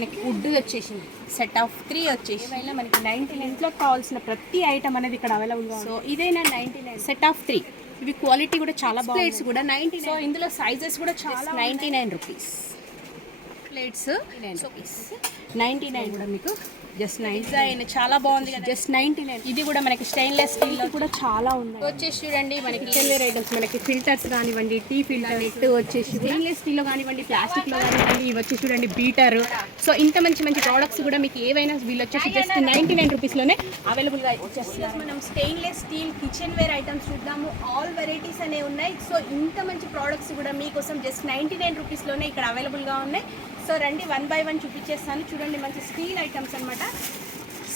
మనకి వుడ్ వచ్చేసింది, set of 3 వచ్చేసి ఏమైనా మనకి 99లో కావాల్సిన ప్రతి ఐటమ్ అనేది ఇక్కడ అవైలబుల్గా. సో ఇదైనా 99 సెట్ ఆఫ్ 3. ఇవి క్వాలిటీ కూడా చాలా బాగుంది. ప్లేట్స్ కూడా 99. సో ఇందులో సైజెస్ కూడా చాలా 99 రూపీస్. ప్లేట్స్ 99 కూడా మీకు జస్ట్ 99. చాలా బాగుంది కదా, జస్ట్ 99. ఇది కూడా మనకి స్టెయిన్లెస్ స్టీల్ కూడా చాలా ఉన్నాయి. వచ్చేసి చూడండి మనకి కిచెన్వేర్ ఐటమ్స్, మనకి ఫిల్టర్స్ కానివ్వండి, టీ ఫిల్టర్ నెట్ వచ్చేసి స్టెయిన్లెస్ స్టీల్లో కానివ్వండి, ప్లాస్టిక్లో కానివ్వండి. ఇవి వచ్చేసి చూడండి బీటర్. సో ఇంత మంచి మంచి ప్రోడక్ట్స్ కూడా మీకు ఏవైనా వీళ్ళు వచ్చేసి జస్ట్ 99 రూపీస్లోనే అవైలబుల్గా వచ్చేస్తున్నారు. మనం స్టెయిన్లెస్ స్టీల్ కిచెన్వేర్ ఐటమ్స్ చూద్దాము. ఆల్ వెరైటీస్ అనేవి ఉన్నాయి. సో ఇంత మంచి ప్రోడక్ట్స్ కూడా మీకోసం జస్ట్ 99 రూపీస్లోనే ఇక్కడ అవైలబుల్గా ఉన్నాయి. సో రండి, 1 by 1 చూపించేస్తాను. చూడండి మంచి స్టీల్ ఐటమ్స్ అనమాట.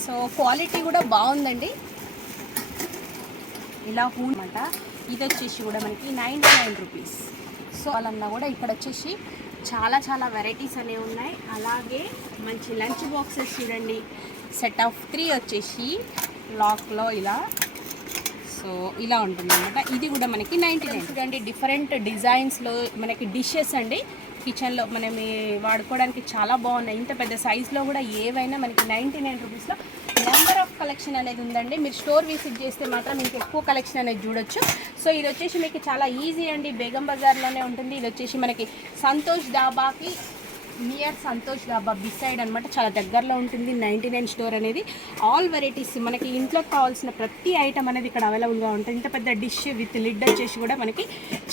సో క్వాలిటీ కూడా బాగుందండి. ఇలా అనమాట. ఇది వచ్చేసి కూడా మనకి 99 రూపీస్. సో వాళ్ళన్నా కూడా ఇక్కడ వచ్చేసి చాలా చాలా వెరైటీస్ అనేవి ఉన్నాయి. అలాగే మంచి లంచ్ బాక్సెస్ చూడండి, సెట్ ఆఫ్ 3 వచ్చేసి లాక్లో ఇలా. సో ఇలా ఉంటుంది అనమాట. ఇది కూడా మనకి 99. చూడండి డిఫరెంట్ డిజైన్స్లో మనకి డిషెస్ అండి. కిచెన్లో మనం వాడుకోవడానికి చాలా బాగున్నాయి. ఇంత పెద్ద సైజులో కూడా ఏవైనా మనకి 99 రూపీస్లో నెంబర్ ఆఫ్ కలెక్షన్ అనేది ఉందండి. మీరు స్టోర్ విజిట్ చేస్తే మాత్రం మీకు ఎక్కువ కలెక్షన్ అనేది చూడొచ్చు. సో ఇది వచ్చేసి మీకు చాలా ఈజీ అండి, బేగం బజార్లోనే ఉంటుంది. ఇది వచ్చేసి మనకి సంతోష్ డాబాకి నియర్ సంతోష్ డాబా బిసైడ్ అనమాట, చాలా దగ్గరలో ఉంటుంది 99 స్టోర్ అనేది. ఆల్ వెరైటీస్ మనకి ఇంట్లోకి కావాల్సిన ప్రతి ఐటమ్ అనేది ఇక్కడ అవైలబుల్గా ఉంటుంది. ఇంత పెద్ద డిష్ విత్ లిడ్ వచ్చేసి కూడా మనకి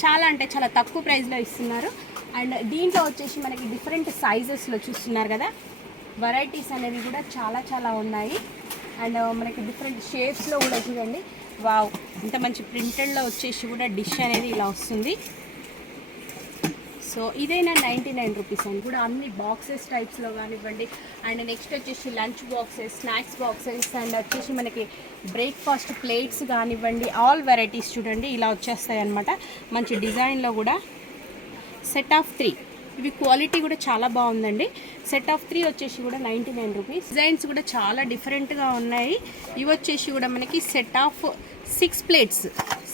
చాలా అంటే చాలా తక్కువ ప్రైస్లో ఇస్తున్నారు. అండ్ దీంట్లో వచ్చేసి మనకి డిఫరెంట్ సైజెస్లో చూస్తున్నారు కదా, వెరైటీస్ అనేవి కూడా చాలా చాలా ఉన్నాయి. అండ్ మనకి డిఫరెంట్ షేప్స్లో కూడా చూడండి. వావ్, ఇంత మంచి ప్రింటెడ్లో వచ్చేసి కూడా డిష్ అనేది ఇలా వస్తుంది. సో ఇదైనా 99 రూపీస్ అని కూడా అన్ని బాక్సెస్ టైప్స్లో కానివ్వండి. అండ్ నెక్స్ట్ వచ్చేసి lunch boxes, snacks boxes, and వచ్చేసి మనకి బ్రేక్ఫాస్ట్ ప్లేట్స్ కానివ్వండి. ఆల్ వెరైటీస్ చూడండి ఇలా వచ్చేస్తాయి అన్నమాట. మంచి డిజైన్లో కూడా సెట్ ఆఫ్ 3. ఇవి క్వాలిటీ కూడా చాలా బాగుందండి. సెట్ ఆఫ్ 3 వచ్చేసి కూడా 99 రూపీస్. డిజైన్స్ కూడా చాలా డిఫరెంట్గా ఉన్నాయి. ఇవి వచ్చేసి కూడా మనకి సెట్ ఆఫ్ 6 ప్లేట్స్.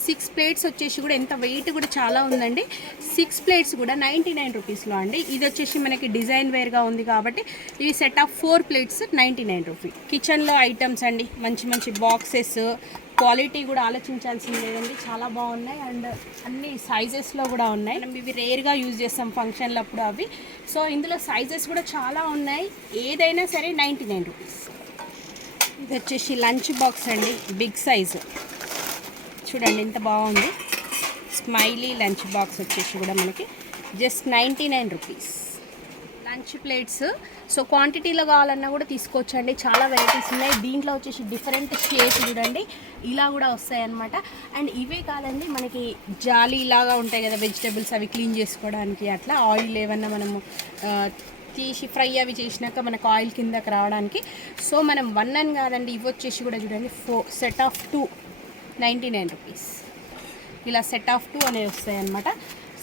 6 ప్లేట్స్ వచ్చేసి కూడా ఎంత వెయిట్ కూడా చాలా ఉందండి. 6 ప్లేట్స్ కూడా 99 రూపీస్లో అండి. ఇది వచ్చేసి మనకి డిజైన్ వేర్గా ఉంది కాబట్టి ఇవి సెట్ ఆఫ్ 4 ప్లేట్స్ 99 రూపీస్. కిచెన్లో ఐటమ్స్ అండి, మంచి మంచి బాక్సెస్. క్వాలిటీ కూడా ఆలోచించాల్సింది లేదండి, చాలా బాగున్నాయి. అండ్ అన్ని సైజెస్లో కూడా ఉన్నాయి. మనం ఇవి రేర్గా యూజ్ చేస్తాం ఫంక్షన్లప్పుడు అవి. సో ఇందులో సైజెస్ కూడా చాలా ఉన్నాయి. ఏదైనా సరే 99 రూపీస్. ఇది వచ్చేసి లంచ్ బాక్స్ అండి, బిగ్ సైజు. చూడండి ఎంత బాగుంది. స్మైలీ లంచ్ బాక్స్ వచ్చేసి కూడా మనకి just 99 rupees. Lunch plates. So క్వాంటిటీలో కావాలన్నా కూడా తీసుకోవచ్చండి, చాలా వెరైటీస్ ఉన్నాయి. దీంట్లో వచ్చేసి డిఫరెంట్ షేప్స్ చూడండి ఇలా కూడా వస్తాయి అన్నమాట. అండ్ ఇవే కాదండి, మనకి జాలీ లాగా ఉంటాయి కదా వెజిటేబుల్స్, అవి క్లీన్ చేసుకోవడానికి. అట్లా ఆయిల్ ఏమన్నా మనము తీసి ఫ్రై అవి చేసినాక మనకు ఆయిల్ కిందకి రావడానికి. సో మనం 1 అని కాదండి, ఇవి వచ్చేసి కూడా చూడండి సెట్ ఆఫ్ 2 99 రూపీస్. ఇలా సెట్ ఆఫ్ 2 అనేవి వస్తాయి అన్నమాట.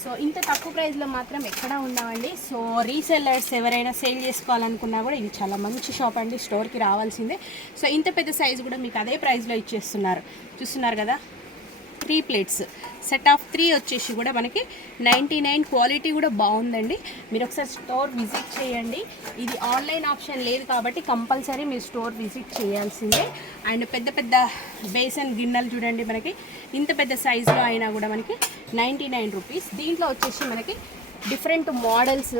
సో ఇంత తక్కువ ప్రైస్లో మాత్రం ఎక్కడ ఉన్నామండి. సో రీసెల్లర్స్ ఎవరైనా సేల్ చేసుకోవాలనుకున్నా కూడా ఇది చాలా మంచి షాప్ అండి, స్టోర్కి రావాల్సిందే. సో ఇంత పెద్ద సైజు కూడా మీకు అదే ప్రైస్లో ఇచ్చేస్తున్నారు. చూస్తున్నారు కదా, 3 ప్లేట్స్ సెట్ ఆఫ్ 3 వచ్చేసి కూడా మనకి 99. క్వాలిటీ కూడా బాగుందండి. మీరు ఒకసారి స్టోర్ విజిట్ చేయండి. ఇది ఆన్లైన్ ఆప్షన్ లేదు కాబట్టి కంపల్సరీ మీరు స్టోర్ విజిట్ చేయాల్సిందే. అండ్ పెద్ద పెద్ద బేసన్ గిన్నెలు చూడండి, మనకి ఇంత పెద్ద సైజులో అయినా కూడా మనకి 99 రూపీస్. దీంట్లో వచ్చేసి మనకి డిఫరెంట్ మోడల్స్,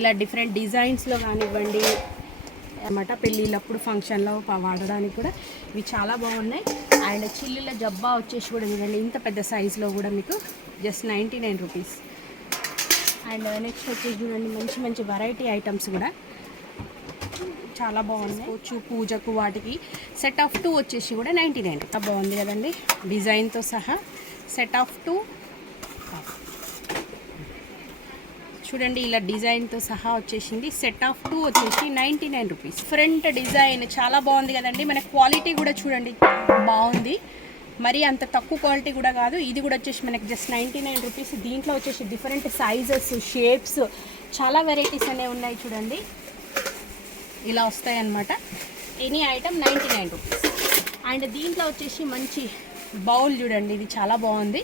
ఇలా డిఫరెంట్ డిజైన్స్లో కానివ్వండి అన్నమాట. పెళ్ళిళ్ళప్పుడు ఫంక్షన్లో వాడడానికి కూడా ఇవి చాలా బాగున్నాయి. అండ్ చిల్లుల జబ్బా వచ్చేసి కూడా చూడండి ఇంత పెద్ద సైజులో కూడా మీకు జస్ట్ 99 రూపీస్. అండ్ నెక్స్ట్ వచ్చేసి చూడండి మంచి మంచి వెరైటీ ఐటమ్స్ కూడా చాలా బాగున్నాయి. పూజకు వాటికి సెట్ ఆఫ్ 2 వచ్చేసి కూడా 99. బాగుంది కదండి, డిజైన్తో సహా సెట్ ఆఫ్ 2. చూడండి ఇలా డిజైన్తో సహా వచ్చేసింది. సెట్ ఆఫ్ 2 వచ్చేసి 99 రూపీస్. ఫ్రంట్ డిజైన్ చాలా బాగుంది కదండి. మన క్వాలిటీ కూడా చూడండి బాగుంది, మరి అంత తక్కువ క్వాలిటీ కూడా కాదు. ఇది కూడా వచ్చేసి మనకి జస్ట్ 99 రూపీస్. దీంట్లో వచ్చేసి డిఫరెంట్ సైజెస్, షేప్స్, చాలా వెరైటీస్ అనేవి ఉన్నాయి. చూడండి ఇలా వస్తాయి అన్నమాట. Any item 99 rupees. అండ్ దీంట్లో వచ్చేసి మంచి బౌల్ చూడండి, ఇది చాలా బాగుంది.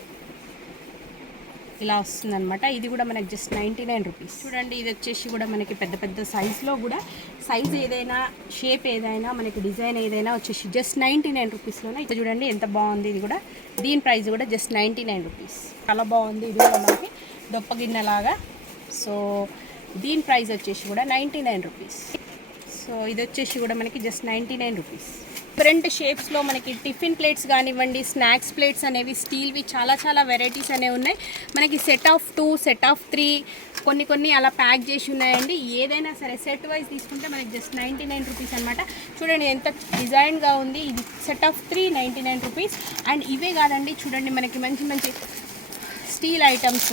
ఇలా వస్తుంది అనమాట. ఇది కూడా మనకి జస్ట్ 99 రూపీస్. చూడండి ఇది వచ్చేసి కూడా మనకి పెద్ద పెద్ద సైజులో కూడా సైజ్ ఏదైనా షేప్ ఏదైనా మనకి డిజైన్ ఏదైనా వచ్చేసి జస్ట్ 99 రూపీస్లోనే. ఇది చూడండి ఎంత బాగుంది. ఇది కూడా దీని ప్రైస్ కూడా జస్ట్ 99 రూపీస్. చాలా బాగుంది. ఇది కూడా మనకి దొప్పగిన్నెలాగా. సో దీని ప్రైస్ వచ్చేసి కూడా 99 రూపీస్. సో ఇది వచ్చేసి కూడా మనకి జస్ట్ 99 రూపీస్. డిఫరెంట్ షేప్స్లో మనకి టిఫిన్ ప్లేట్స్ కానివ్వండి, స్నాక్స్ ప్లేట్స్ అనేవి స్టీల్వి చాలా చాలా వెరైటీస్ అనేవి ఉన్నాయి. మనకి సెట్ ఆఫ్ 2, సెట్ ఆఫ్ 3 కొన్ని అలా ప్యాక్ చేసి ఉన్నాయండి. ఏదైనా సరే సెట్ వైజ్ తీసుకుంటే మనకి జస్ట్ 99 రూపీస్ అనమాట. చూడండి ఎంత డిజైన్గా ఉంది. ఇది సెట్ ఆఫ్ 3 99 రూపీస్. అండ్ ఇవే కాదండి, చూడండి మనకి మంచి మంచి స్టీల్ ఐటమ్స్.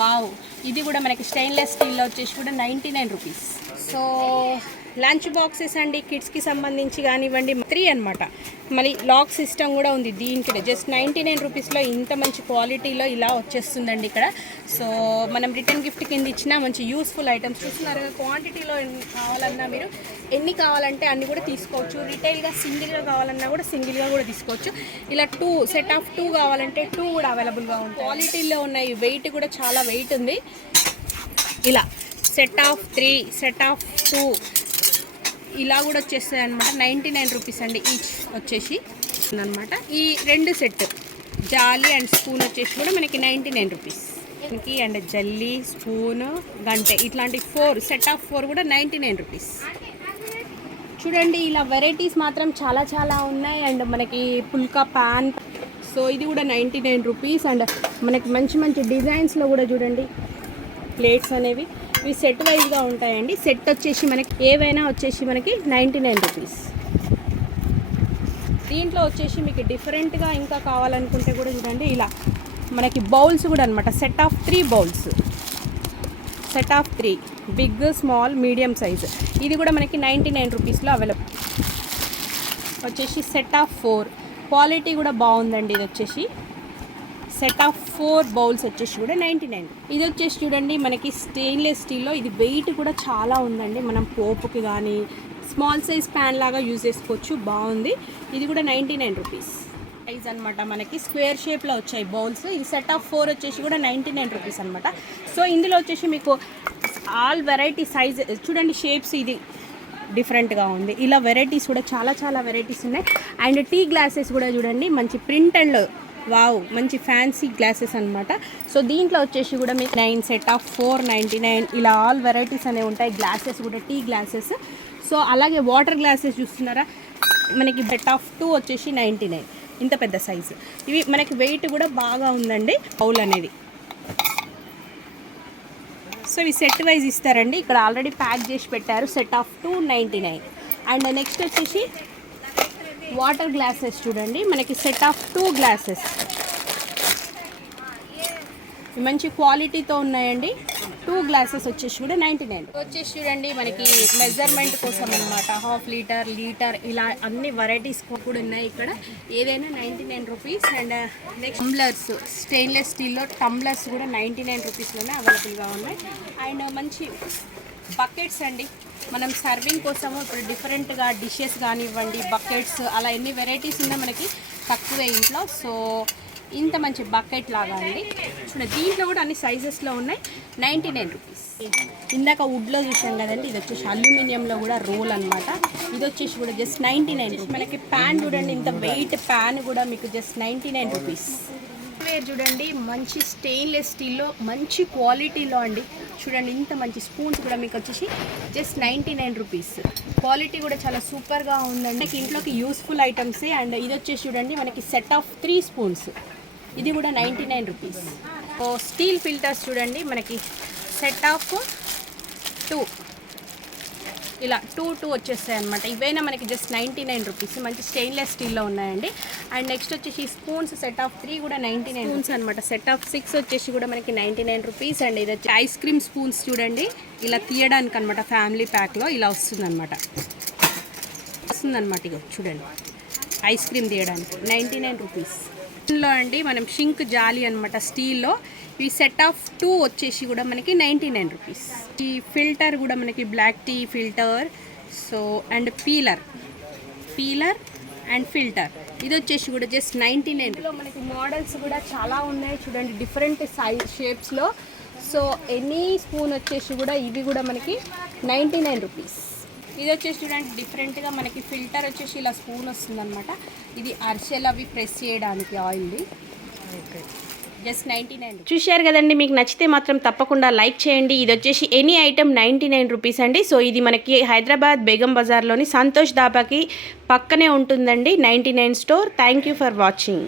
వావ్, ఇది కూడా మనకి స్టెయిన్లెస్ స్టీల్లో వచ్చేసి కూడా 99 రూపీస్. సో లంచ్ బాక్సెస్ అండి, కిడ్స్కి సంబంధించి కానివ్వండి 3 అనమాట. మళ్ళీ లాక్ సిస్టమ్ కూడా ఉంది దీనికి. జస్ట్ 99 రూపీస్లో ఇంత మంచి క్వాలిటీలో ఇలా వచ్చేస్తుందండి ఇక్కడ. సో మనం రిటర్న్ గిఫ్ట్ కింద ఇచ్చిన మంచి యూస్ఫుల్ ఐటమ్స్. చూస్తున్నారు క్వాంటిటీలో కావాలన్నా మీరు ఎన్ని కావాలంటే అన్ని కూడా తీసుకోవచ్చు. రిటైల్గా సింగిల్గా కావాలన్నా కూడా సింగిల్గా కూడా తీసుకోవచ్చు. ఇలా 2 సెట్ ఆఫ్ 2 కావాలంటే 2 కూడా అవైలబుల్గా ఉంది. క్వాలిటీలో ఉన్నాయి. వెయిట్ కూడా చాలా వెయిట్ ఉంది. ఇలా సెట్ ఆఫ్ 3, సెట్ ఆఫ్ 2 ఇలా కూడా వచ్చేస్తాయి అనమాట. 99 రూపీస్ అండి ఈచ్ వచ్చేసి అనమాట. ఈ 2 సెట్ జాలీ అండ్ స్పూన్ వచ్చేసి కూడా మనకి 99 రూపీస్. మనకి అండ్ జల్లీ, స్పూన్, గంటె ఇట్లాంటి 4 సెట్ ఆఫ్ 4 కూడా 99 రూపీస్. చూడండి ఇలా వెరైటీస్ మాత్రం చాలా చాలా ఉన్నాయి. అండ్ మనకి పుల్కా పాన్. సో ఇది కూడా 99 రూపీస్. అండ్ మనకి మంచి మంచి డిజైన్స్లో కూడా చూడండి ప్లేట్స్ అనేవి. ఇవి సెట్ వైజ్గా ఉంటాయండి. సెట్ వచ్చేసి మనకి ఏవైనా వచ్చేసి మనకి 99 రూపీస్. దీంట్లో వచ్చేసి మీకు డిఫరెంట్గా ఇంకా కావాలనుకుంటే కూడా చూడండి ఇలా మనకి బౌల్స్ కూడా అనమాట. Set of 3 bowls, set of 3 big, small, medium size. ఇది కూడా మనకి 99 రూపీస్లో అవైలబుల్. వచ్చేసి సెట్ ఆఫ్ 4 క్వాలిటీ కూడా బాగుందండి. ఇది వచ్చేసి సెట్ ఆఫ్ 4 బౌల్స్ వచ్చేసి కూడా 99. ఇది వచ్చేసి చూడండి మనకి స్టెయిన్లెస్ స్టీల్లో. ఇది వెయిట్ కూడా చాలా ఉందండి. మనం పోపుకి కానీ స్మాల్ సైజ్ ప్యాన్ లాగా యూజ్ చేసుకోవచ్చు. బాగుంది. ఇది కూడా 99 రూపీస్ సైజ్ అనమాట. మనకి స్క్వేర్ షేప్లో వచ్చాయి బౌల్స్. ఇది సెట్ ఆఫ్ 4 వచ్చేసి కూడా 99 రూపీస్ అనమాట. సో ఇందులో వచ్చేసి మీకు ఆల్ వెరైటీ సైజ్ చూడండి, షేప్స్ ఇది డిఫరెంట్గా ఉంది. ఇలా వెరైటీస్ కూడా చాలా చాలా వెరైటీస్ ఉన్నాయి. అండ్ టీ గ్లాసెస్ కూడా చూడండి మంచి ప్రింట్ అండ్ వావ్ మంచి ఫ్యాన్సీ గ్లాసెస్ అనమాట. సో దీంట్లో వచ్చేసి కూడా మీకు 9 సెట్ ఆఫ్ 499 ఇలా ఆల్ వెరైటీస్ అనేవి ఉంటాయి. గ్లాసెస్ కూడా టీ గ్లాసెస్. సో అలాగే వాటర్ గ్లాసెస్ చూస్తున్నారా మనకి సెట్ ఆఫ్ 2 వచ్చేసి 99 ఇంత పెద్ద సైజు. ఇవి మనకి వెయిట్ కూడా బాగా ఉందండి బౌల్ అనేది. సో ఇవి సెట్ వైజ్ ఇస్తారండి. ఇక్కడ ఆల్రెడీ ప్యాక్ చేసి పెట్టారు. Set of 299. అండ్ నెక్స్ట్ వచ్చేసి వాటర్ గ్లాసెస్ చూడండి మనకి సెట్ ఆఫ్ 2 గ్లాసెస్ మంచి క్వాలిటీతో ఉన్నాయండి. 2 గ్లాసెస్ వచ్చేసి కూడా 99. వచ్చేసి చూడండి మనకి మెజర్మెంట్ కోసం అనమాట. హాఫ్ లీటర్, లీటర్ ఇలా అన్ని వెరైటీస్ కూడా ఉన్నాయి ఇక్కడ. ఏదైనా 99 rupees. And next tumblers, stainless స్టీల్లో టంబ్లర్స్ కూడా 99 రూపీస్లోనే అవైలబుల్గా ఉన్నాయి. అండ్ మంచి బకెట్స్ అండి, మనం సర్వింగ్ కోసము ఇప్పుడు డిఫరెంట్గా డిషెస్ కానివ్వండి, బకెట్స్ అలా ఎన్ని వెరైటీస్ ఉన్నా మనకి తక్కువే ఇంట్లో. సో ఇంత మంచి బకెట్ లాగా అండి. చూడండి దీంట్లో కూడా అన్ని సైజెస్లో ఉన్నాయి. 99 రూపీస్. ఇందాక వుడ్లో చూసాం కదండి, ఇది వచ్చేసి అల్యూమినియంలో కూడా రోల్ అనమాట. ఇది వచ్చేసి కూడా జస్ట్ 99 రూపీస్. మనకి ప్యాన్ చూడండి, ఇంత వెయిట్ ప్యాన్ కూడా మీకు జస్ట్ 99 రూపీస్. వేర్ చూడండి మంచి స్టెయిన్లెస్ స్టీల్లో మంచి క్వాలిటీలో అండి. చూడండి ఇంత మంచి స్పూన్స్ కూడా మీకు వచ్చేసి జస్ట్ 99 రూపీస్. క్వాలిటీ కూడా చాలా సూపర్గా ఉందండి. మనకి ఇంట్లోకి యూస్ఫుల్ ఐటమ్సే. అండ్ ఇది వచ్చేసి చూడండి మనకి సెట్ ఆఫ్ 3 స్పూన్స్. ఇది కూడా 99 రూపీస్. స్టీల్ ఫిల్టర్స్ చూడండి మనకి సెట్ ఆఫ్ 2 ఇలా 2 వచ్చేస్తాయి అనమాట. ఇవైనా మనకి జస్ట్ 99 రూపీస్. మంచి స్టెయిన్లెస్ స్టీల్లో ఉన్నాయండి. అండ్ నెక్స్ట్ వచ్చేసి స్పూన్స్ సెట్ ఆఫ్ 3 కూడా 99 స్పూన్స్ అనమాట. సెట్ ఆఫ్ 6 వచ్చేసి కూడా మనకి 99 రూపీస్. అండ్ ఇది వచ్చి ఐస్ క్రీమ్ స్పూన్స్ చూడండి ఇలా తీయడానికి అనమాట. ఫ్యామిలీ ప్యాక్లో ఇలా వస్తుందన్నమాట. ఇగో చూడండి ఐస్ క్రీమ్ తీయడానికి 99 రూపీస్. ఇందులో అండి మనం షింక్ జాలి అనమాట స్టీల్లో. ఈ సెట్ ఆఫ్ 2 వచ్చేసి కూడా మనకి 99 రూపీస్. ఈ ఫిల్టర్ కూడా మనకి black tea filter. So and peeler and filter. ఇది వచ్చేసి కూడా జస్ట్ 99. ఇందులో మనకి మోడల్స్ కూడా చాలా ఉన్నాయి చూడండి, డిఫరెంట్ సైజ్ షేప్స్లో. సో ఎనీ స్పూన్ వచ్చేసి కూడా ఇవి కూడా మనకి 99 రూపీస్. ఇది వచ్చేసి చూడండి డిఫరెంట్గా మనకి ఫిల్టర్ వచ్చేసి ఇలా స్పూన్ వస్తుందన్నమాట. ఇది అరిసెలు అవి ప్రెస్ చేయడానికి ఆయిల్ది, జస్ట్ 99. చూశారు కదండి, మీకు నచ్చితే మాత్రం తప్పకుండా లైక్ చేయండి. ఇది వచ్చేసి ఎనీ ఐటమ్ 99 రూపీస్ అండి. సో ఇది మనకి హైదరాబాద్ బేగం బజార్లోని సంతోష్ దాబాకి పక్కనే ఉంటుందండి 99 store. Thank you for watching.